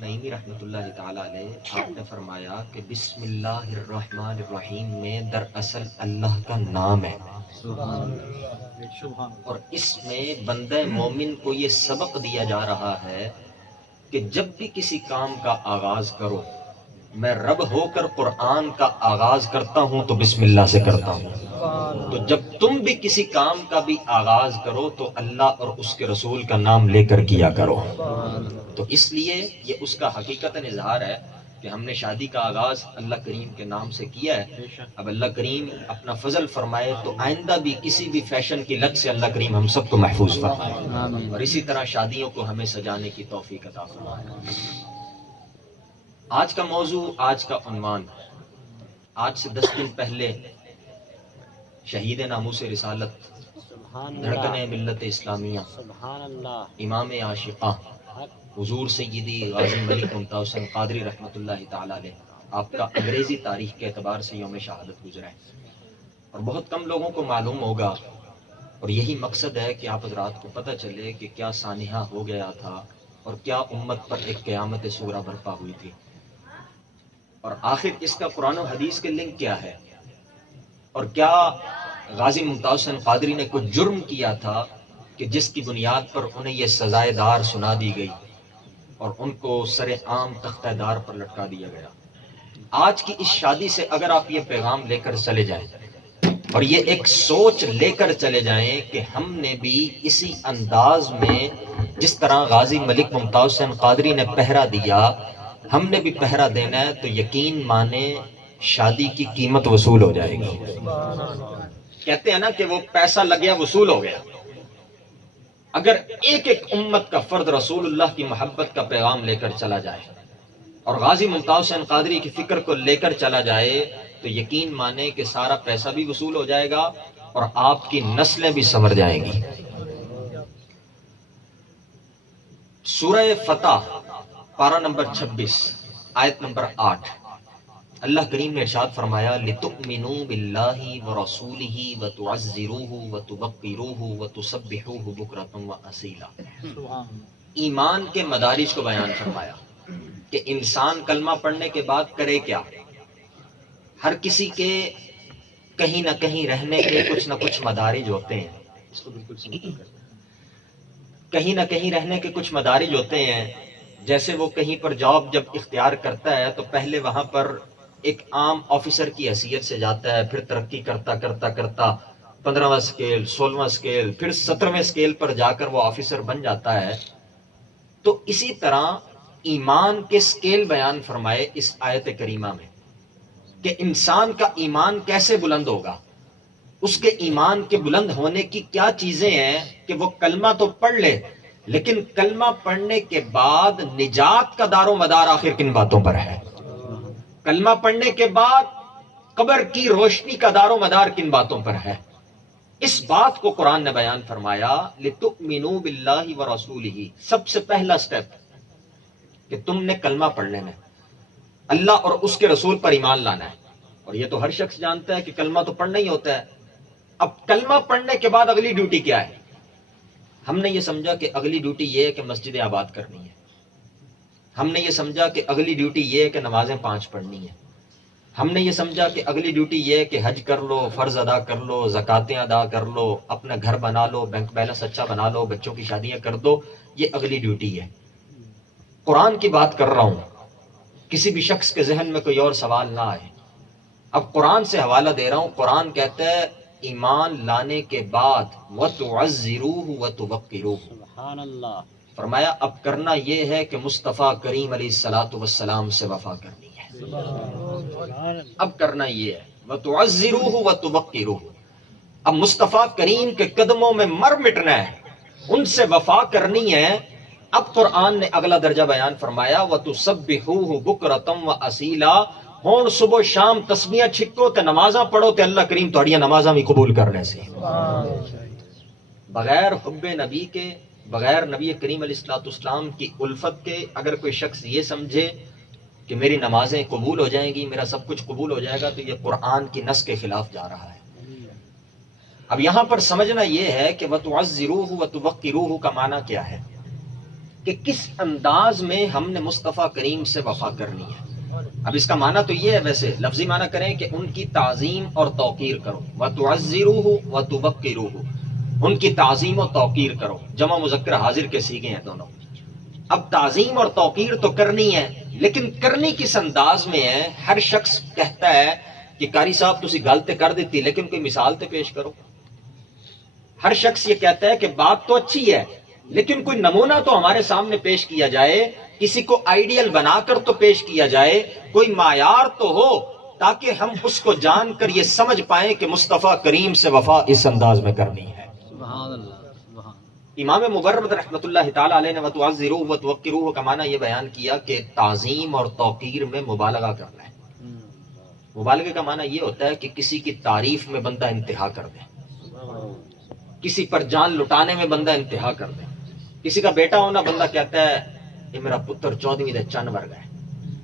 نعیمی رحمۃ اللہ تعالی علیہ آپ نے فرمایا کہ بسم اللہ الرحمن الرحیم میں دراصل اللہ کا نام ہے، اور اس میں بندہ مومن کو یہ سبق دیا جا رہا ہے کہ جب بھی کسی کام کا آغاز کرو، میں رب ہو کر قرآن کا آغاز کرتا ہوں تو بسم اللہ سے کرتا ہوں، تو جب تم بھی کسی کام کا بھی آغاز کرو تو اللہ اور اس کے رسول کا نام لے کر کیا کرو۔ تو اس لیے یہ اس کا حقیقتاً اظہار ہے کہ ہم نے شادی کا آغاز اللہ کریم کے نام سے کیا ہے۔ اب اللہ کریم اپنا فضل فرمائے تو آئندہ بھی کسی بھی فیشن کی لت سے اللہ کریم ہم سب کو محفوظ فرمائے، اور اسی طرح شادیوں کو ہمیں سجانے کی توفیق عطا فرمائے۔ آج کا موضوع، آج کا عنوان، آج سے 10 دن پہلے شہید ناموس رسالت، دھڑکن ملت اسلامیہ، امام عاشقہ حضور سیدی غازی ملک ممتاز حسین قادری رحمۃ اللہ تعالی علیہ، آپ کا انگریزی تاریخ کے اعتبار سے یوم شہادت گزرا ہے، اور بہت کم لوگوں کو معلوم ہوگا، اور یہی مقصد ہے کہ آپ حضرات کو پتہ چلے کہ کیا سانحہ ہو گیا تھا اور کیا امت پر ایک قیامت صغریٰ برپا ہوئی تھی، اور آخر اس کا قرآن و حدیث کے لنک کیا ہے، اور کیا غازی ممتاز حسین قادری نے کچھ جرم کیا تھا کہ جس کی بنیاد پر انہیں یہ سزائے دار سنا دی گئی اور ان کو سر عام تختہ دار پر لٹکا دیا گیا۔ آج کی اس شادی سے اگر آپ یہ پیغام لے کر چلے جائیں اور یہ ایک سوچ لے کر چلے جائیں کہ ہم نے بھی اسی انداز میں جس طرح غازی ملک ممتاز حسین قادری نے پہرا دیا ہم نے بھی پہرا دینا ہے، تو یقین مانے شادی کی قیمت وصول ہو جائے گی۔ کہتے ہیں نا کہ وہ پیسہ لگیا وصول ہو گیا۔ اگر ایک ایک امت کا فرد رسول اللہ کی محبت کا پیغام لے کر چلا جائے اور غازی ممتاز حسین قادری کی فکر کو لے کر چلا جائے تو یقین مانے کہ سارا پیسہ بھی وصول ہو جائے گا اور آپ کی نسلیں بھی سنور جائیں گی۔ سورہ فتح پارہ نمبر 26 آیت نمبر 8، اللہ کریم نے ارشاد فرمایا لِتُؤْمِنُوا بِاللَّهِ وَرَسُولِهِ وَتُعَزِّرُوهُ وَتُوَقِّرُوهُ وَتُسَبِّحُوهُ بُكْرَةً وَأَصِيلًا۔ ایمان کے مدارج کو بیان فرمایا کہ انسان کلمہ پڑھنے کے بعد کرے کیا۔ ہر کسی کے کہیں نہ کہیں رہنے کے کچھ نہ کچھ مدارج ہوتے ہیں، کہیں نہ کہیں رہنے کے کچھ مدارج ہوتے ہیں۔ جیسے وہ کہیں پر جاب جب اختیار کرتا ہے تو پہلے وہاں پر ایک عام آفیسر کی حیثیت سے جاتا ہے، پھر ترقی کرتا کرتا کرتا 15واں سکیل، 16واں سکیل، پھر 17ویں سکیل پر جا کر وہ آفیسر بن جاتا ہے۔ تو اسی طرح ایمان کے سکیل بیان فرمائے اس آیت کریمہ میں کہ انسان کا ایمان کیسے بلند ہوگا، اس کے ایمان کے بلند ہونے کی کیا چیزیں ہیں کہ وہ کلمہ تو پڑھ لے، لیکن کلمہ پڑھنے کے بعد نجات کا دار و مدار آخر کن باتوں پر ہے، کلمہ پڑھنے کے بعد قبر کی روشنی کا دار و مدار کن باتوں پر ہے۔ اس بات کو قرآن نے بیان فرمایا لِتُؤْمِنُوا بِاللَّهِ وَرَسُولِهِ، سب سے پہلا سٹیپ کہ تم نے کلمہ پڑھ لینا ہے، اللہ اور اس کے رسول پر ایمان لانا ہے، اور یہ تو ہر شخص جانتا ہے کہ کلمہ تو پڑھنا ہی ہوتا ہے۔ اب کلمہ پڑھنے کے بعد اگلی ڈیوٹی کیا ہے؟ ہم نے یہ سمجھا کہ اگلی ڈیوٹی یہ ہے کہ مسجدیں آباد کرنی ہے، ہم نے یہ سمجھا کہ اگلی ڈیوٹی یہ ہے کہ نمازیں 5 پڑھنی ہیں، ہم نے یہ سمجھا کہ اگلی ڈیوٹی یہ ہے کہ حج کر لو، فرض ادا کر لو، زکاتیں ادا کر لو، اپنا گھر بنا لو، بینک بیلنس اچھا بنا لو، بچوں کی شادیاں کر دو، یہ اگلی ڈیوٹی ہے۔ قرآن کی بات کر رہا ہوں، کسی بھی شخص کے ذہن میں کوئی اور سوال نہ آئے۔ اب قرآن سے حوالہ دے رہا ہوں، قرآن کہتا ہے ایمان لانے کے بعد وَتُعَزِّرُوهُ وَتُوَقِّرُوهُ، سبحان اللہ، فرمایا اب کرنا یہ ہے کہ مصطفیٰ کریم علیہ الصلاۃ والسلام سے وفا کرنی ہے، اب کرنا یہ ہے وَتُعَزِّرُوهُ وَتُوَقِّرُوهُ، اب مصطفیٰ کریم کے قدموں میں مر مٹنا ہے، ان سے وفا کرنی ہے۔ اب قرآن نے اگلا درجہ بیان فرمایا وَتُسَبِّحُوهُ بُكْرَةً وَأَصِيلًا، ہون صبح شام تسبیحاں چھکو تے نمازاں پڑھو تے اللہ کریم تہاڈیاں نمازاں بھی قبول کر لے سی۔ بغیر حب نبی کے، بغیر نبی کریم علیہ الصلوۃ والسلام کی الفت کے اگر کوئی شخص یہ سمجھے کہ میری نمازیں قبول ہو جائیں گی، میرا سب کچھ قبول ہو جائے گا، تو یہ قرآن کی نص کے خلاف جا رہا ہے۔ اب یہاں پر سمجھنا یہ ہے کہ وَتُعَزِّرُوهُ وَتُوَقِّرُوهُ کا معنی کیا ہے کہ کس انداز میں ہم نے مصطفیٰ کریم سے وفا کرنی ہے۔ اب اس کا معنی تو یہ ہے، ویسے لفظی معنی کریں کہ ان کی تعظیم اور توقیر کرو، وَتُعَزِّرُوهُ وَتُوَقِّرُوهُ، ان کی تعظیم اور توقیر کرو، جمع مذکر حاضر کے صیغے ہیں دونوں۔ اب تعظیم اور توقیر تو کرنی ہے، لیکن کرنی کس انداز میں ہے؟ ہر شخص کہتا ہے کہ قاری صاحب تسی گل تے کر دیتی لیکن کوئی مثال تے پیش کرو۔ ہر شخص یہ کہتا ہے کہ بات تو اچھی ہے لیکن کوئی نمونہ تو ہمارے سامنے پیش کیا جائے، کسی کو آئیڈیل بنا کر تو پیش کیا جائے، کوئی معیار تو ہو تاکہ ہم اس کو جان کر یہ سمجھ پائیں کہ مصطفیٰ کریم سے وفا اس انداز میں کرنی ہے۔ سبحان اللہ۔ امام مبرد رحمۃ اللہ تعالی علیہ نے وَتُعَزِّرُوهُ وَتُوَقِّرُوهُ کا معنی یہ بیان کیا کہ تعظیم اور توقیر میں مبالغہ کرنا ہے۔ مبالغے کا معنی یہ ہوتا ہے کہ کسی کی تعریف میں بندہ انتہا کر دے، کسی پر جان لٹانے میں بندہ انتہا کر دے۔ کسی کا بیٹا ہونا، بندہ کہتا ہے یہ میرا پتر 14ویں دے چند ورگا ہے۔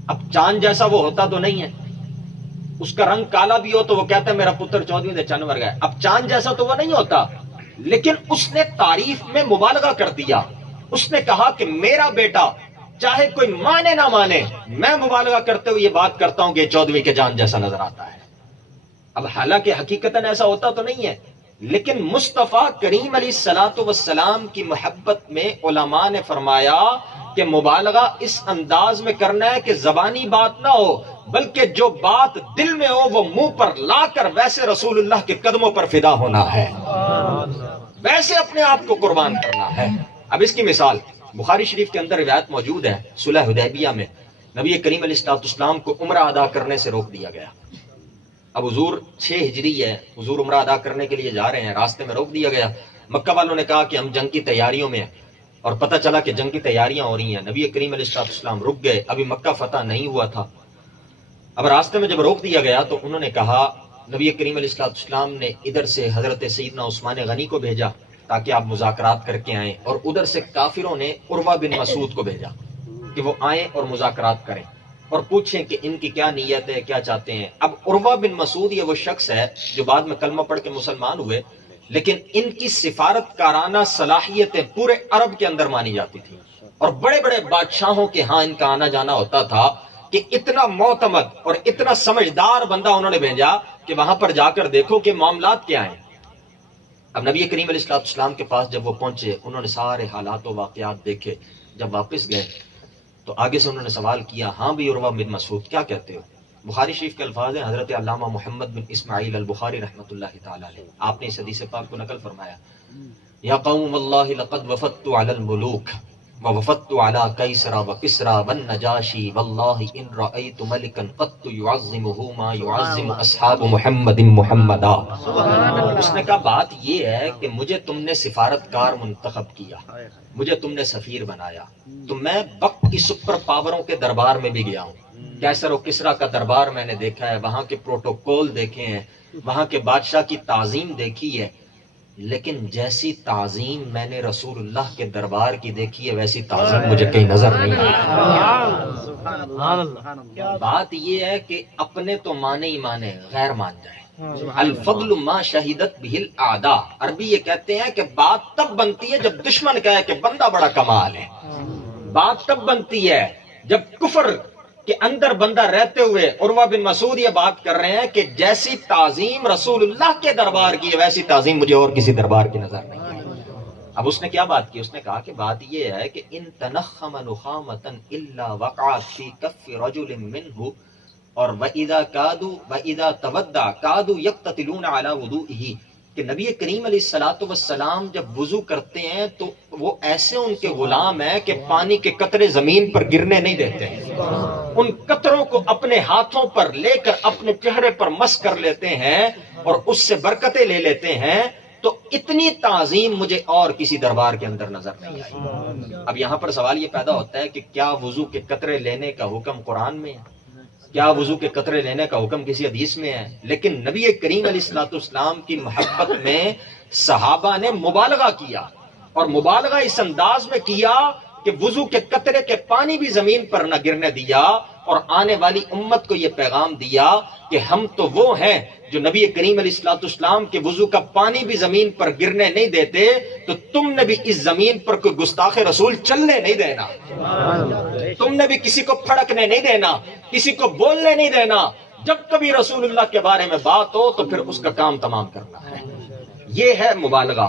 اب چاند جیسا وہ ہوتا تو نہیں ہے، اس کا رنگ کالا بھی ہو تو وہ کہتا ہے میرا پتر 14ویں دے چند ورگا ہے۔ اب چاند جیسا تو وہ نہیں ہوتا، لیکن اس نے تعریف میں مبالغہ کر دیا۔ اس نے کہا کہ میرا بیٹا چاہے کوئی مانے نہ مانے، میں مبالغہ کرتے ہوئے یہ بات کرتا ہوں کہ 14ویں کے چاند جیسا نظر آتا ہے۔ اب حالانکہ حقیقتاً ایسا ہوتا تو نہیں ہے، لیکن مصطفیٰ کریم علیہ الصلوۃ والسلام کی محبت میں علماء نے فرمایا کہ مبالغہ اس انداز میں کرنا ہے کہ زبانی بات نہ ہو، بلکہ جو بات دل میں ہو وہ منہ پر لا کر ویسے رسول اللہ کے قدموں پر فدا ہونا ہے، ویسے اپنے آپ کو قربان کرنا ہے۔ اب اس کی مثال بخاری شریف کے اندر روایت موجود ہے، صلح حدیبیہ میں نبی کریم علیہ السلام کو عمرہ ادا کرنے سے روک دیا گیا۔ اب حضور 6 ہجری ہے، حضور عمرہ ادا کرنے کے لیے جا رہے ہیں، راستے میں روک دیا گیا۔ مکہ والوں نے کہا کہ ہم جنگ کی تیاریوں میں ہیں، اور پتہ چلا کہ جنگ کی تیاریاں ہو رہی ہیں۔ نبی کریم علیہ السلام رک گئے، ابھی مکہ فتح نہیں ہوا تھا۔ اب راستے میں جب روک دیا گیا تو انہوں نے کہا، نبی کریم علیہ السلام نے ادھر سے حضرت سیدنا عثمان غنی کو بھیجا تاکہ آپ مذاکرات کر کے آئیں، اور ادھر سے کافروں نے عروہ بن مسعود کو بھیجا کہ وہ آئیں اور مذاکرات کریں اور پوچھیں کہ ان کی کیا نیت ہے، کیا چاہتے ہیں۔ اب عروہ بن مسعود یہ وہ شخص ہے جو بعد میں کلمہ پڑھ کے مسلمان ہوئے، لیکن ان کی سفارت کارانہ صلاحیتیں پورے عرب کے اندر مانی جاتی تھی، اور بڑے بڑے بادشاہوں کے ہاں ان کا آنا جانا ہوتا تھا، کہ اتنا معتمد اور اتنا سمجھدار بندہ انہوں نے بھیجا کہ وہاں پر جا کر دیکھو کہ معاملات کیا ہیں۔ اب نبی کریم علیہ السلام کے پاس جب وہ پہنچے، انہوں نے سارے حالات و واقعات دیکھے۔ جب واپس گئے تو آگے سے انہوں نے سوال کیا، ہاں بھی عروہ بن مسعود کیا کہتے ہو؟ بخاری شریف کے الفاظ ہیں، حضرت علامہ محمد بن اسماعیل البخاری رحمۃ اللہ تعالی علیہ، آپ نے اس حدیث پاک کو نقل فرمایا، یا قوم واللہ لقد وفدت علی الملوک ووفدت علی کیسرا وکسرا والنجاشی واللہ ان رأیت ملکا قط یعظمہ ما یعظم اصحاب محمد محمدا۔ اس نے کہا بات یہ ہے کہ مجھے تم نے سفارتکار منتخب کیا، مجھے تم نے سفیر بنایا، تو میں وقت کی سپر پاوروں کے دربار میں بھی گیا ہوں، کیسر و کسرا کا دربار میں نے دیکھا ہے، وہاں کے پروٹوکول دیکھے ہیں، وہاں کے بادشاہ کی تعظیم دیکھی ہے، لیکن جیسی تعظیم میں نے رسول اللہ کے دربار کی دیکھی ہے ویسی تعظیم مجھے کہیں نظر نہیں آئی۔ بات یہ ہے کہ اپنے تو مانے ہی مانے، غیر مان جائے۔ الفضل ما شہدت بہ الاعداء، عربی یہ کہتے ہیں کہ بات تب بنتی ہے جب دشمن کہے کہ بندہ بڑا کمال ہے، بات تب بنتی ہے جب کفر کے اندر بندہ رہتے ہوئے عروہ بن مسعود یہ بات کر رہے ہیں کہ جیسی تعظیم رسول اللہ کے دربار کی ہے ویسی تعظیم مجھے اور کسی دربار کی نظر نہیں آئی۔ اب اس نے کیا بات کی؟ اس نے کہا کہ بات یہ ہے کہ ان تنخم نخامتا الا وقعت فی کف رجل منہ، اور وَإِذَا كَادُوا وَإِذَا تَوَدَّعَ كَادُوا يَقْتَتِلُونَ عَلَى وُضُوئِهِ، کہ نبی کریم علیہ السلام جب وضو کرتے ہیں تو وہ ایسے ان کے غلام ہیں کہ پانی کے قطرے زمین پر گرنے نہیں دیتے، ان قطروں کو اپنے ہاتھوں پر لے کر اپنے چہرے پر مس کر لیتے ہیں اور اس سے برکتیں لے لیتے ہیں۔ تو اتنی تعظیم مجھے اور کسی دربار کے اندر نظر نہیں آئی۔ اب یہاں پر سوال یہ پیدا ہوتا ہے کہ کیا وضو کے قطرے لینے کا حکم قرآن میں ہے؟ کیا وضو کے قطرے لینے کا حکم کسی حدیث میں ہے؟ لیکن نبی کریم علیہ السلام کی محبت میں صحابہ نے مبالغہ کیا، اور مبالغہ اس انداز میں کیا کہ وضو کے قطرے کے پانی بھی زمین پر نہ گرنے دیا، اور آنے والی امت کو یہ پیغام دیا کہ ہم تو وہ ہیں جو نبی کریم علیہ الصلوۃ والسلام کے وضو کا پانی بھی زمین پر گرنے نہیں دیتے، تو تم نے بھی اس زمین پر کوئی گستاخ رسول چلنے نہیں دینا، تم نے بھی کسی کو پھڑکنے نہیں دینا، کسی کو بولنے نہیں دینا۔ جب کبھی رسول اللہ کے بارے میں بات ہو تو پھر اس کا کام تمام کرنا ہے۔ یہ ہے مبالغہ۔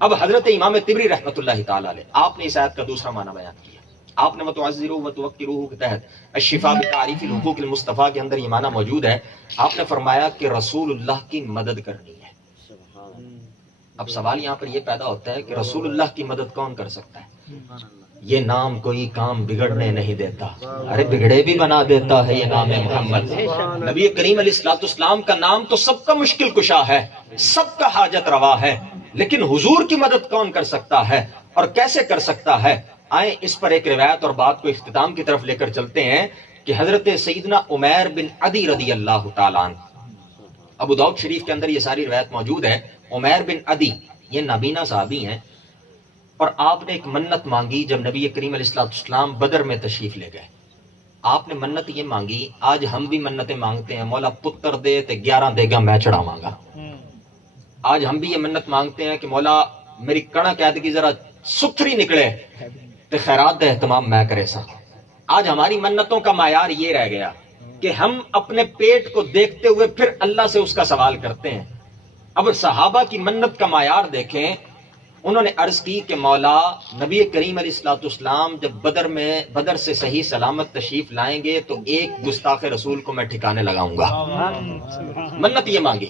اب حضرت امام طبری رحمۃ اللہ تعالی علیہ، آپ نے اس آیت کا دوسرا معنی بیان کیا۔ آپ نے وتعزروه وتوقروه کے تحت الشفاء بتعریف الحقوق المصطفیٰ کے اندر یہ معنی موجود ہے۔ آپ نے فرمایا کہ رسول اللہ کی مدد کرنی ہے۔ اب سوال یہاں پر یہ پیدا ہوتا ہے کہ رسول اللہ کی مدد کون کر سکتا ہے؟ یہ نام کوئی کام بگڑنے نہیں دیتا، ارے بگڑے بھی بنا دیتا ہے یہ نام محمد۔ نبی کریم علیہ الصلوۃ والسلام کا نام تو سب کا مشکل کشا ہے، سب کا حاجت روا ہے، لیکن حضور کی مدد کون کر سکتا ہے اور کیسے کر سکتا ہے؟ آئیں اس پر ایک روایت اور بات کو اختتام کی طرف لے کر چلتے ہیں کہ حضرت سیدنا عمیر بن عدی رضی اللہ تعالیٰ عنہ، ابو داؤد شریف کے اندر یہ ساری روایت موجود ہے۔ عمیر بن عدی یہ نابینا صحابی ہیں، اور آپ نے ایک منت مانگی جب نبی کریم علیہ الصلوۃ والسلام بدر میں تشریف لے گئے۔ آپ نے منت یہ مانگی، آج ہم بھی منتیں مانگتے ہیں، مولا پتر دے تے 11 دے گا میں چڑھاواں گا۔ آج ہم بھی یہ منت مانگتے ہیں کہ مولا میری کڑک ایتکی ذرا ستھری نکلے تے خیرات دے اہتمام میں کرے سا۔ آج ہماری منتوں کا معیار یہ رہ گیا کہ ہم اپنے پیٹ کو دیکھتے ہوئے پھر اللہ سے اس کا سوال کرتے ہیں۔ اب صحابہ کی منت کا معیار دیکھیں، انہوں نے عرض کی کہ مولا نبی کریم علیہ الصلوۃ والسلام جب بدر سے صحیح سلامت تشریف لائیں گے تو ایک گستاخ رسول کو میں ٹھکانے لگاؤں گا۔ منت یہ مانگی،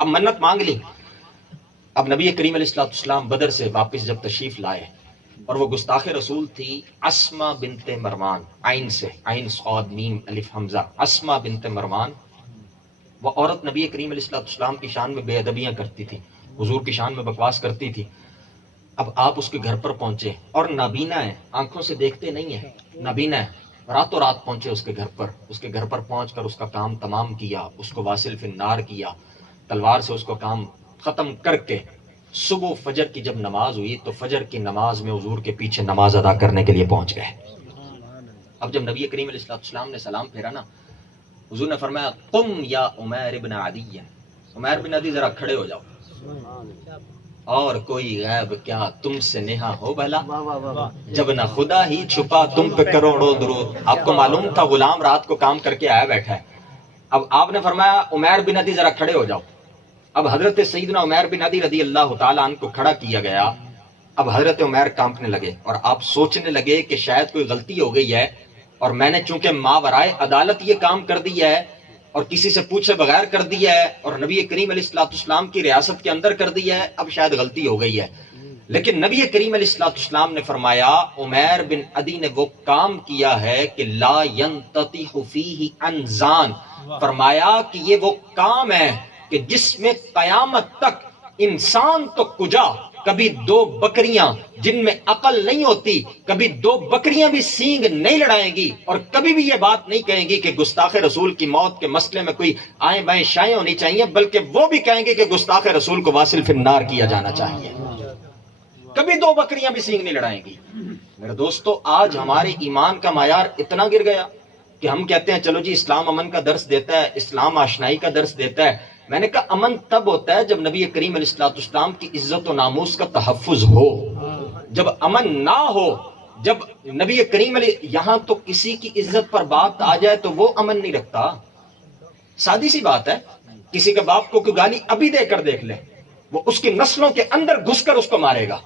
اب منت مانگ لی۔ اب نبی کریم علیہ الصلوۃ والسلام بدر سے واپس جب تشریف لائے، اور وہ گستاخ رسول تھی اسما بنت مروان، عین سے، عین صاد میم الف حمزہ، اسما بنت مروان۔ وہ عورت نبی کریم علیہ الصلوۃ والسلام کی شان میں بے ادبیاں کرتی تھی، حضور کی شان میں بکواس کرتی تھی۔ اب آپ اس کے گھر پر پہنچے، اور نابینا ہے، آنکھوں سے دیکھتے نہیں ہیں، نابینا ہے، راتوں رات پہنچے اس کے گھر پر۔ اس کے گھر پر پہنچ کر اس کا کام تمام کیا، اس کو واصل فی النار کیا، تلوار سے اس کو کام ختم کر کے صبح فجر کی جب نماز ہوئی تو فجر کی نماز میں حضور کے پیچھے نماز ادا کرنے کے لیے پہنچ گئے۔ اب جب نبی کریم علیہ الصلوۃ والسلام نے سلام پھیرا نا، حضور نے فرمایا قم یا عمیر بن عدی، عمیر بن عدی ذرا کھڑے ہو جاؤ، اور کوئی غیب کیا تم سے نہا ہو بھلا، جب نہ خدا ہی چھپا تم پہ کروڑوں درود۔ آپ کو معلوم تھا غلام رات کو کام کر کے آیا بیٹھا ہے۔ اب آپ نے فرمایا عمیر بن عدی ذرا کھڑے ہو جاؤ۔ اب حضرت سیدنا عمیر بن عدی رضی اللہ تعالیٰ عنہ کو کھڑا کیا گیا۔ اب حضرت عمیر کانپنے لگے، اور آپ سوچنے لگے کہ شاید کوئی غلطی ہو گئی ہے، اور میں نے چونکہ ماورائے عدالت یہ کام کر دیا ہے اور کسی سے پوچھے بغیر کر دیا ہے، اور نبی کریم علیہ الصلوۃ والسلام کی ریاست کے اندر کر دیا ہے، اب شاید غلطی ہو گئی ہے۔ لیکن نبی کریم علیہ الصلوۃ والسلام نے فرمایا عمیر بن عدی نے وہ کام کیا ہے کہ لا ينتطح فیہ انزان، فرمایا کہ یہ وہ کام ہے کہ جس میں قیامت تک انسان تو کجا، کبھی 2 بکریاں جن میں عقل نہیں ہوتی، کبھی 2 بکریاں بھی سینگ نہیں لڑائیں گی، اور کبھی بھی یہ بات نہیں کہیں گی کہ گستاخ رسول کی موت کے مسئلے میں کوئی آئیں بائیں شائیں ہونی چاہیے، بلکہ وہ بھی کہیں گے کہ گستاخ رسول کو واصل فی النار کیا جانا چاہیے۔ کبھی 2 بکریاں بھی سینگ نہیں لڑائیں گی۔ میرے دوستو، آج ہمارے ایمان کا معیار اتنا گر گیا کہ ہم کہتے ہیں چلو جی اسلام امن کا درس دیتا ہے، اسلام آشنائی کا درس دیتا ہے۔ میں نے کہا امن تب ہوتا ہے جب نبی کریم علیہ الصلوۃ والسلام کی عزت و ناموس کا تحفظ ہو۔ جب امن نہ ہو، جب نبی کریم علیہ، یہاں تو کسی کی عزت پر بات آ جائے تو وہ امن نہیں رکھتا۔ سادی سی بات ہے، کسی کے باپ کو کوئی گالی ابھی دے کر دیکھ لے، وہ اس کی نسلوں کے اندر گھس کر اس کو مارے گا،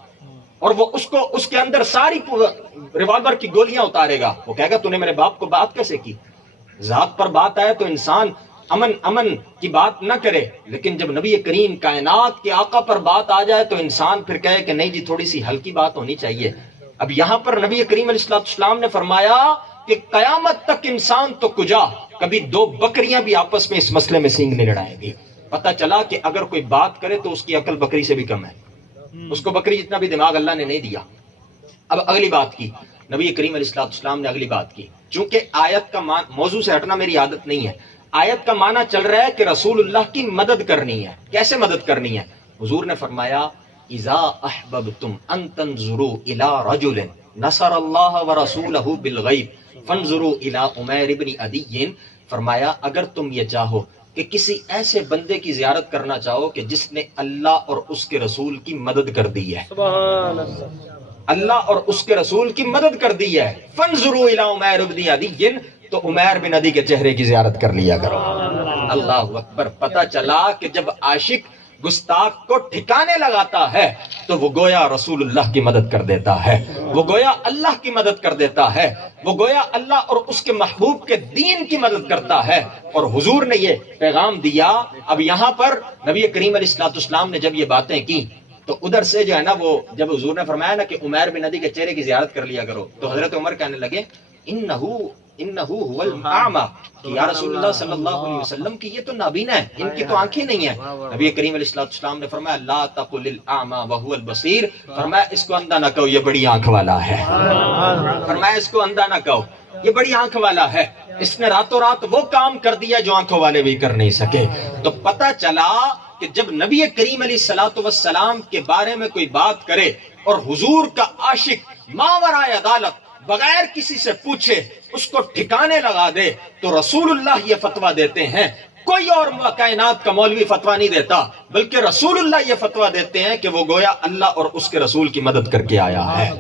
اور وہ اس کے اندر ساری ریوالور کی گولیاں اتارے گا۔ وہ کہے گا تو نے میرے باپ کو بات کیسے کی؟ ذات پر بات آئے تو انسان امن کی بات نہ کرے، لیکن جب نبی کریم کائنات کے آقا پر بات آ جائے تو انسان پھر کہے کہ نہیں جی تھوڑی سی ہلکی بات ہونی چاہیے۔ اب یہاں پر نبی کریم علیہ الصلوۃ والسلام نے فرمایا کہ قیامت تک انسان تو کجا، کبھی 2 بکریاں بھی آپس میں اس مسئلے میں سینگ نہیں لڑائیں گی۔ پتہ چلا کہ اگر کوئی بات کرے تو اس کی عقل بکری سے بھی کم ہے، اس کو بکری جتنا بھی دماغ اللہ نے نہیں دیا۔ اب اگلی بات کی نبی کریم علیہ الصلوۃ والسلام نے، اگلی بات کی، چونکہ آیت کا موضوع سے ہٹنا میری عادت نہیں ہے، آیت کا معنی چل رہا ہے کہ رسول اللہ کی مدد کرنی ہے۔ کیسے مدد کرنی ہے؟ حضور نے فرمایا اذا احببتم ان تنظروا الى رجل نصر اللہ ورسولہ بالغیب فانظروا الی عمیر ابن عدی، فرمایا اگر تم یہ چاہو کہ کسی ایسے بندے کی زیارت کرنا چاہو کہ جس نے اللہ اور اس کے رسول کی مدد کر دی ہے، سبحان اللہ، اللہ اور اس کے رسول کی مدد کر دی ہے، فانظروا الی عمیر ابن عدی، تو عمیر بن عدی کے چہرے کی زیارت کر لیا کرو۔ اللہ اکبر۔ پتہ چلا کہ جب عاشق گستاخ کو ٹھکانے لگاتا ہے تو وہ گویا رسول اللہ کی مدد کر دیتا ہے، وہ گویا اللہ کی مدد کر دیتا ہے، وہ گویا اللہ اور اس کے محبوب کے دین کی مدد کرتا ہے۔ اور حضور نے یہ پیغام دیا۔ اب یہاں پر نبی کریم علیہ الصلوۃ والسلام نے جب یہ باتیں کی تو ادھر سے جو ہے نا، وہ جب حضور نے فرمایا نا کہ عمیر بن عدی کے چہرے کی زیارت کر لیا کرو، تو حضرت عمر کہنے لگے انہو هو الاعمى، کہ یا رسول اللہ صلی اللہ علیہ وسلم کی یہ تو نابینا ہے، ان کی تو آنکھیں نہیں ہیں۔ نبی کریم علیہ الصلوۃ والسلام نے فرمایا لا تقل الاعمى وهو البصير، فرمایا اس کو اندھا نہ کہو یہ بڑی آنکھ والا ہے، فرمایا اس کو اندھا نہ کہو یہ بڑی آنکھ والا ہے، اس نے راتوں رات وہ کام کر دیا جو آنکھوں والے بھی کر نہیں سکے۔ تو پتہ چلا کہ جب نبی کریم علیہ الصلوۃ والسلام کے بارے میں کوئی بات کرے اور حضور کا عاشق ماورائے عدالت بغیر کسی سے پوچھے اس کو ٹھکانے لگا دے تو رسول اللہ یہ فتویٰ دیتے ہیں، کوئی اور کائنات کا مولوی فتویٰ نہیں دیتا، بلکہ رسول اللہ یہ فتویٰ دیتے ہیں کہ وہ گویا اللہ اور اس کے رسول کی مدد کر کے آیا ہے۔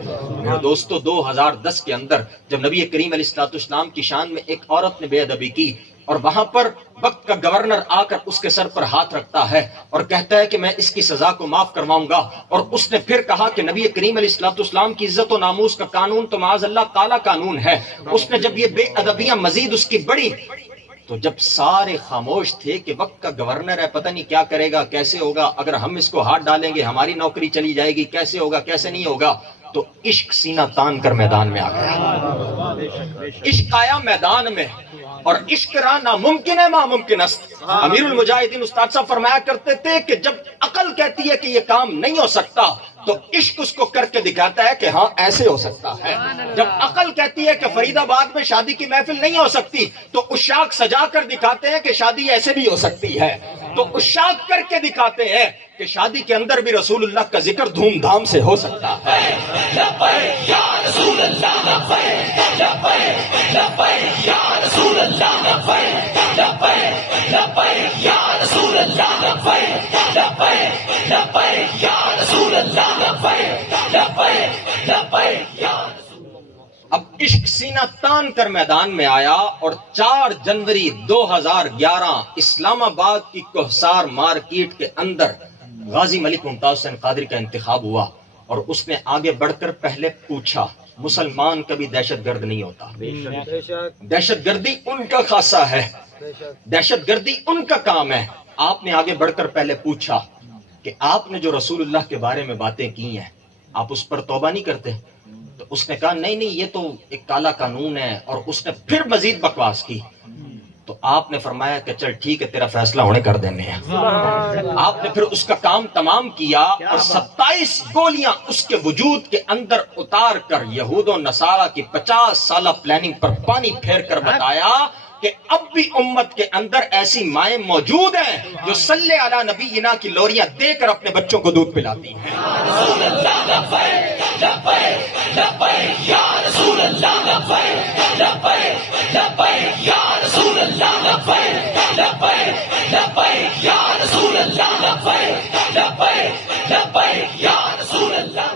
میرے دوستو، 2010 کے اندر جب نبی کریم علیہ الصلوۃ والسلام کی شان میں ایک عورت نے بے ادبی کی اور وہاں پر وقت کا گورنر آ کر اس کے سر پر ہاتھ رکھتا ہے اور کہتا ہے کہ میں اس کی سزا کو معاف کرواؤں گا، اور اس نے پھر کہا کہ نبی کریم علیہ الصلوۃ والسلام کی عزت و ناموس کا قانون تو معاذ اللہ کالا قانون ہے، اس نے جب یہ بے ادبیاں مزید اس کی بڑھی تو جب سارے خاموش تھے کہ وقت کا گورنر ہے، پتہ نہیں کیا کرے گا، کیسے ہوگا، اگر ہم اس کو ہاتھ ڈالیں گے ہماری نوکری چلی جائے گی، کیسے ہوگا کیسے نہیں ہوگا، تو عشق سینہ تان کر میدان میں آ گیا، عشق آیا میدان میں، اور عشق را ناممکن ہے ناممکن است۔ امیر المجاہدین استاد صاحب فرمایا کرتے تھے کہ جب عقل کہتی ہے کہ یہ کام نہیں ہو سکتا تو عشق اس کو کر کے دکھاتا ہے کہ ہاں ایسے ہو سکتا ہے۔ جب عقل کہتی ہے کہ فرید آباد میں شادی کی محفل نہیں ہو سکتی تو عشاق سجا کر دکھاتے ہیں کہ شادی ایسے بھی ہو سکتی ہے، تو عشاق کر کے دکھاتے ہیں کہ شادی کے اندر بھی رسول اللہ کا ذکر دھوم دھام سے ہو سکتا ہے۔ لبیک یا رسول اللہ، لبیک لبیک لبیک یا رسول اللہ، لبیک لبیک لبیک یا رسول اللہ، لبیک لبیک لبیک یا رسول اللہ، لبیک لبیک لبیک یا رسول اللہ۔ اب عشق سینہ تان کر میدان میں آیا، اور 4 جنوری 2011 اسلام آباد کی کوہسار مارکیٹ کے اندر غازی ملک ممتاز حسین قادری کا انتخاب ہوا، اور اس نے آگے بڑھ کر پہلے پوچھا، مسلمان کبھی دہشت گرد نہیں ہوتا، دہشت گردی ان کا خاصہ ہے، دہشت گردی ان کا کام ہے۔ آپ نے آگے بڑھ کر پہلے پوچھا کہ آپ نے جو رسول اللہ کے بارے میں باتیں کی ہیں آپ اس پر توبہ نہیں کرتے؟ تو اس نے کہا نہیں یہ تو ایک کالا قانون ہے، اور اس نے پھر مزید بکواس کی۔ تو آپ نے فرمایا کہ چل ٹھیک ہے تیرا فیصلہ ہونے کر دینے ہیں۔ آپ نے پھر اس کا کام تمام کیا، اور 27 گولیاں اس کے وجود کے اندر اتار کر یہود و نصارہ کی 50 سالہ پلاننگ پر پانی پھیر کر بتایا کہ اب بھی امت کے اندر ایسی مائیں موجود ہیں جو صلی علی نبینا کی لوریاں دے کر اپنے بچوں کو دودھ پلاتی ہیں۔ رسول اللہ لبیک لبیک لبیک یا رسول اللہ، لبیک لبیک لبیک یا رسول اللہ، لبیک لبیک لبیک یا رسول اللہ، لبیک لبیک لبیک یا رسول اللہ۔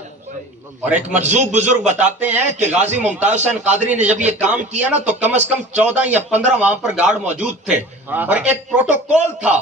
اور ایک مجذوب بزرگ بتاتے ہیں کہ غازی ممتاز حسین قادری نے جب یہ کام کیا نا تو کم از کم 14 یا 15 وہاں پر گارڈ موجود تھے، اور ایک پروٹوکول تھا،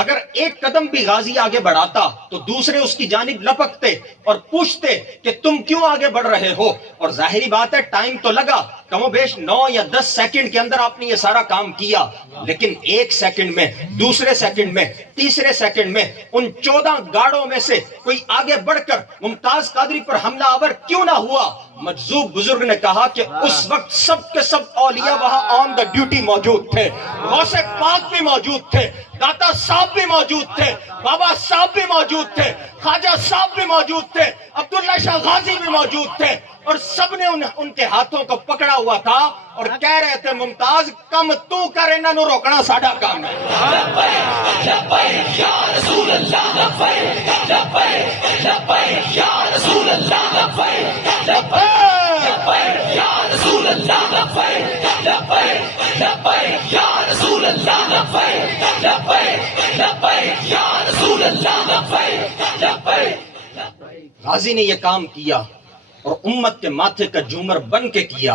اگر ایک قدم بھی غازی آگے بڑھاتا تو دوسرے اس کی جانب لپکتے اور پوچھتے کہ تم کیوں آگے بڑھ رہے ہو، اور ظاہری بات ہے ٹائم تو لگا، کم و بیش 9 یا 10 سیکنڈ کے اندر آپ نے یہ سارا کام کیا، لیکن 1 سیکنڈ میں، دوسرے سیکنڈ میں، تیسرے سیکنڈ میں ان 14 گارڈوں میں سے کوئی آگے بڑھ کر ممتاز قادری پر حملہ آور کیوں نہ ہوا؟ مجذوب بزرگ نے کہا کہ اس وقت سب کے سب اولیاء وہاں آن دا ڈیوٹی موجود تھے، غوث پاک بھی موجود تھے، داتا صاحب بھی موجود تھے، بابا صاحب بھی موجود تھے، خواجہ صاحب بھی موجود تھے، عبداللہ شاہ غازی بھی موجود تھے، اور سب نے ان کے ہاتھوں کو پکڑا ہوا تھا اور کہہ رہے تھے ممتاز کم تو کر انہاں نوں روکنا ساڈا کام ہے۔ لبیک لبیک یا رسول اللہ، لبیک لبیک لبیک یا رسول اللہ، لبیک لبیک لبیک یا رسول اللہ لبیک لبیک لبیک یا رسول اللہ لبیک لبیک لبیک یا رسول اللہ لبیک لبیک۔ غازی نے یہ کام کیا اور امت کے ماتھے کا جومر بن کے کیا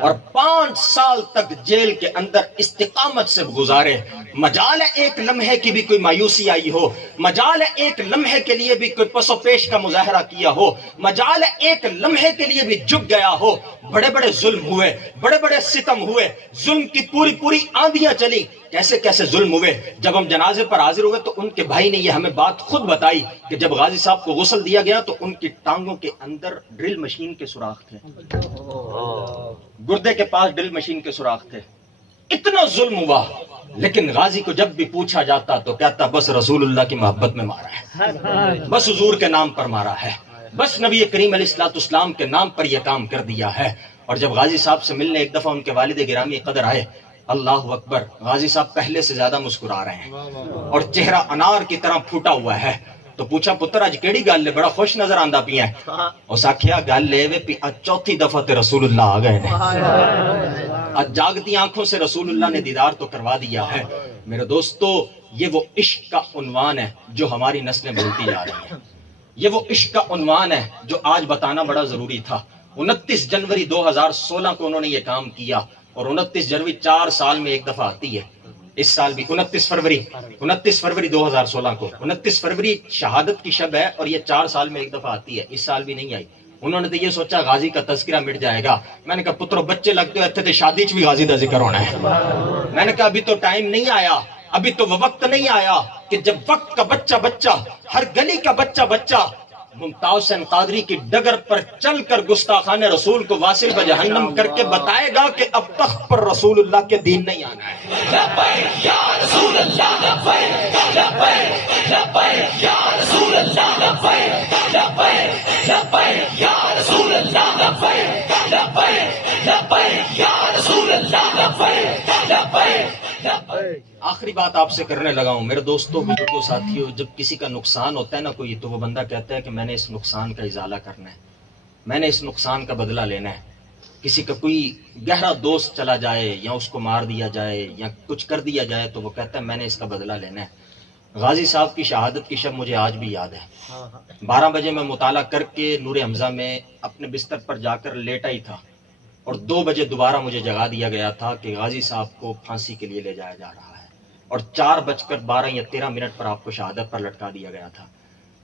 اور 5 سال تک جیل کے اندر استقامت سے گزارے۔ مجال ایک لمحے کی بھی کوئی مایوسی آئی ہو، مجال ایک لمحے کے لیے بھی کوئی پس و پیش کا مظاہرہ کیا ہو، مجال ایک لمحے کے لیے بھی جھک گیا ہو، بڑے بڑے ظلم ہوئے، بڑے بڑے ستم ہوئے، ظلم کی پوری پوری آندیاں چلی، کیسے کیسے ظلم ہوئے۔ جب ہم جنازے پر حاضر ہوئے تو ان کے بھائی نے یہ ہمیں بات خود بتائی کہ جب غازی صاحب کو غسل دیا گیا تو ان کی ٹانگوں کے اندر ڈرل مشین کے سوراخ تھے، گردے کے پاس ڈرل مشین کے سوراخ تھے۔ اتنا ظلم ہوا، لیکن غازی کو جب بھی پوچھا جاتا تو کہتا بس رسول اللہ کی محبت میں مارا ہے، بس حضور کے نام پر مارا ہے، بس نبی کریم علیہ الصلوۃ والسلام کے نام پر یہ کام کر دیا ہے۔ اور جب غازی صاحب سے ملنے ایک دفعہ ان کے والد گرامی قدر آئے، اللہ اکبر، غازی صاحب پہلے سے زیادہ مسکرا رہے ہیں اور چہرہ انار کی طرح پھوٹا ہوا ہے۔ تو پوچھا پتر اج کیڑی گل ہے، بڑا خوش نظر آندا پیا ہے۔ اس آکھیا گل اے وے اج چوتھی دفعہ تے رسول اللہ آ گئے نے، اج جاگتی آنکھوں سے رسول اللہ نے دیدار تو کروا دیا ہے۔ میرے دوستو، یہ وہ عشق کا عنوان ہے جو ہماری نسلیں بھولتی جا رہی ہیں، یہ وہ عشق کا عنوان ہے جو آج بتانا بڑا ضروری تھا۔ 29 جنوری 2016 کو انہوں نے یہ کام کیا اور 29 جنوری 4 سال میں ایک دفعہ آتی ہے۔ اس سال بھی 29 فروری 2016 کو 29 فروری شہادت کی شب ہے اور یہ 4 سال میں ایک دفعہ آتی ہے، اس سال بھی نہیں آئی۔ انہوں نے تو یہ سوچا غازی کا تذکرہ مٹ جائے گا۔ میں نے کہا پترو بچے لگتے ہوئے تھے شادی چ بھی غازی کا ذکر ہونا ہے۔ میں نے کہا ابھی تو ٹائم نہیں آیا، ابھی تو وہ وقت نہیں آیا کہ جب وقت کا بچہ ہر گلی کا بچہ ممتاز حسین قادری کی ڈگر پر چل کر گستاخان رسول کو واصل بجہنم کر کے بتائے گا کہ اب تخت پر رسول اللہ کے دین نہیں آنا ہے۔ لبیک یا رسول اللہ لبیک لبیک لبیک یا رسول اللہ لبیک لبیک لبیک یا رسول اللہ لبیک لبیک لبیک یا رسول اللہ لبیک لبیک۔ آخری بات آپ سے کرنے لگا ہوں میرے دوستوں، بزرگوں، ساتھیوں، جب کسی کا نقصان ہوتا ہے نا کوئی، تو وہ بندہ کہتا ہے کہ میں نے اس نقصان کا ازالہ کرنا ہے، میں نے اس نقصان کا بدلہ لینا ہے۔ کسی کا کوئی گہرا دوست چلا جائے یا اس کو مار دیا جائے یا کچھ کر دیا جائے تو وہ کہتا ہے میں نے اس کا بدلہ لینا ہے۔ غازی صاحب کی شہادت کی شب مجھے آج بھی یاد ہے۔ 12 بجے میں مطالعہ کر کے نور حمزہ میں اپنے بستر پر جا کر لیٹا ہی تھا اور 2 بجے دوبارہ مجھے جگا دیا گیا تھا کہ غازی صاحب کو پھانسی کے لیے لے جایا جا رہا ہے اور 4:12 یا 13 پر آپ کو شہادت پر لٹکا دیا گیا تھا۔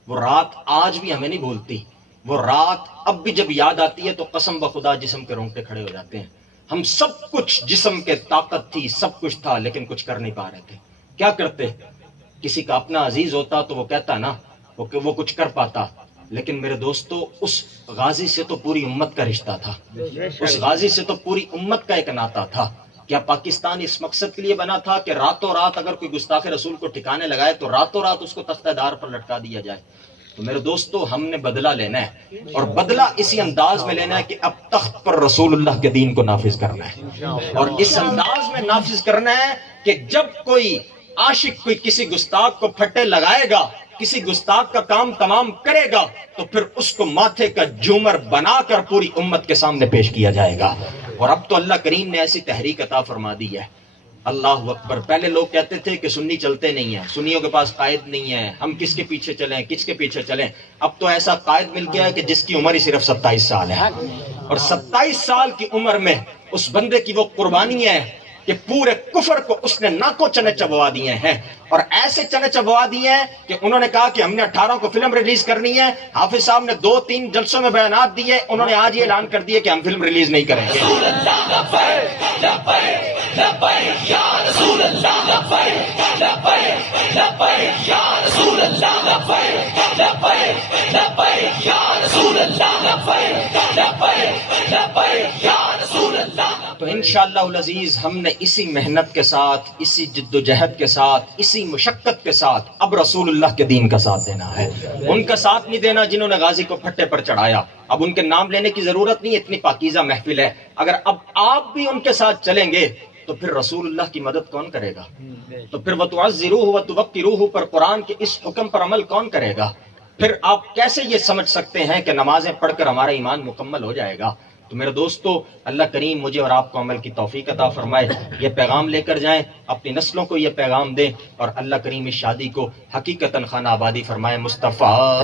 وہ رات آج بھی ہمیں نہیں بھولتی، وہ رات اب بھی جب یاد آتی ہے تو قسم بخدا جسم کے رونگٹے کھڑے ہو جاتے ہیں۔ ہم سب کچھ، جسم کے طاقت تھی، سب کچھ تھا، لیکن کچھ کر نہیں پا رہے تھے۔ کیا کرتے؟ کسی کا اپنا عزیز ہوتا تو وہ کہتا نا وہ کچھ کر پاتا، لیکن میرے دوستو اس غازی سے تو پوری امت کا رشتہ تھا، اس غازی سے تو پوری امت کا ایک ناطہ تھا۔ کیا پاکستان اس مقصد کے لیے بنا تھا کہ راتوں رات اگر کوئی گستاخ رسول کو ٹھکانے لگائے تو راتوں رات اس کو تختہ دار پر لٹکا دیا جائے؟ تو میرے دوستو ہم نے بدلہ لینا ہے اور بدلہ اسی انداز میں لینا ہے کہ اب تخت پر رسول اللہ کے دین کو نافذ کرنا ہے اور اس انداز میں نافذ کرنا ہے کہ جب کوئی عاشق کوئی کسی گستاخ کو پھٹے لگائے گا، کسی گستاخ کا کام تمام کرے گا تو پھر اس کو ماتھے کا جومر بنا کر پوری امت کے سامنے پیش کیا جائے گا۔ اور اب تو اللہ کریم نے ایسی تحریک عطا فرما دی ہے، اللہ اکبر۔ پہلے لوگ کہتے تھے کہ سنی چلتے نہیں ہیں، سنیوں کے پاس قائد نہیں ہے، ہم کس کے پیچھے چلیں، کس کے پیچھے چلیں۔ اب تو ایسا قائد مل گیا ہے کہ جس کی عمر ہی صرف 27 سال ہے اور 27 سال کی عمر میں اس بندے کی وہ قربانی ہے کہ پورے کفر کو اس نے ناکو چنے چبوا دیے ہیں اور ایسے چنے چبوا دیے ہیں کہ انہوں نے کہا کہ ہم نے 18 کو فلم ریلیز کرنی ہے۔ حافظ صاحب نے 2-3 جلسوں میں بیانات دیے، انہوں نے آج یہ اعلان کر دیا کہ ہم فلم ریلیز نہیں کریں گے۔ تو انشاءاللہ العزیز ہم نے اسی محنت کے ساتھ، اسی جد و جہد کے ساتھ، اسی مشقت کے ساتھ اب رسول اللہ کے دین کا ساتھ دینا ہے۔ ان کا ساتھ نہیں دینا جنہوں نے غازی کو پھٹے پر چڑھایا۔ اب ان کے نام لینے کی ضرورت نہیں، اتنی پاکیزہ محفل ہے۔ اگر اب آپ بھی ان کے ساتھ چلیں گے تو پھر رسول اللہ کی مدد کون کرے گا؟ تو پھر وَتُعَزِّرُوهُ وَتُوَقِّرُوهُ پر قرآن کے اس حکم پر عمل کون کرے گا؟ پھر آپ کیسے یہ سمجھ سکتے ہیں کہ نمازیں پڑھ کر ہمارا ایمان مکمل ہو جائے گا؟ تو میرے دوستو، اللہ کریم مجھے اور آپ کو عمل کی توفیق عطا فرمائے، یہ پیغام لے کر جائیں، اپنی نسلوں کو یہ پیغام دیں، اور اللہ کریم اس شادی کو حقیقتاً خانہ آبادی فرمائے۔ مصطفیٰ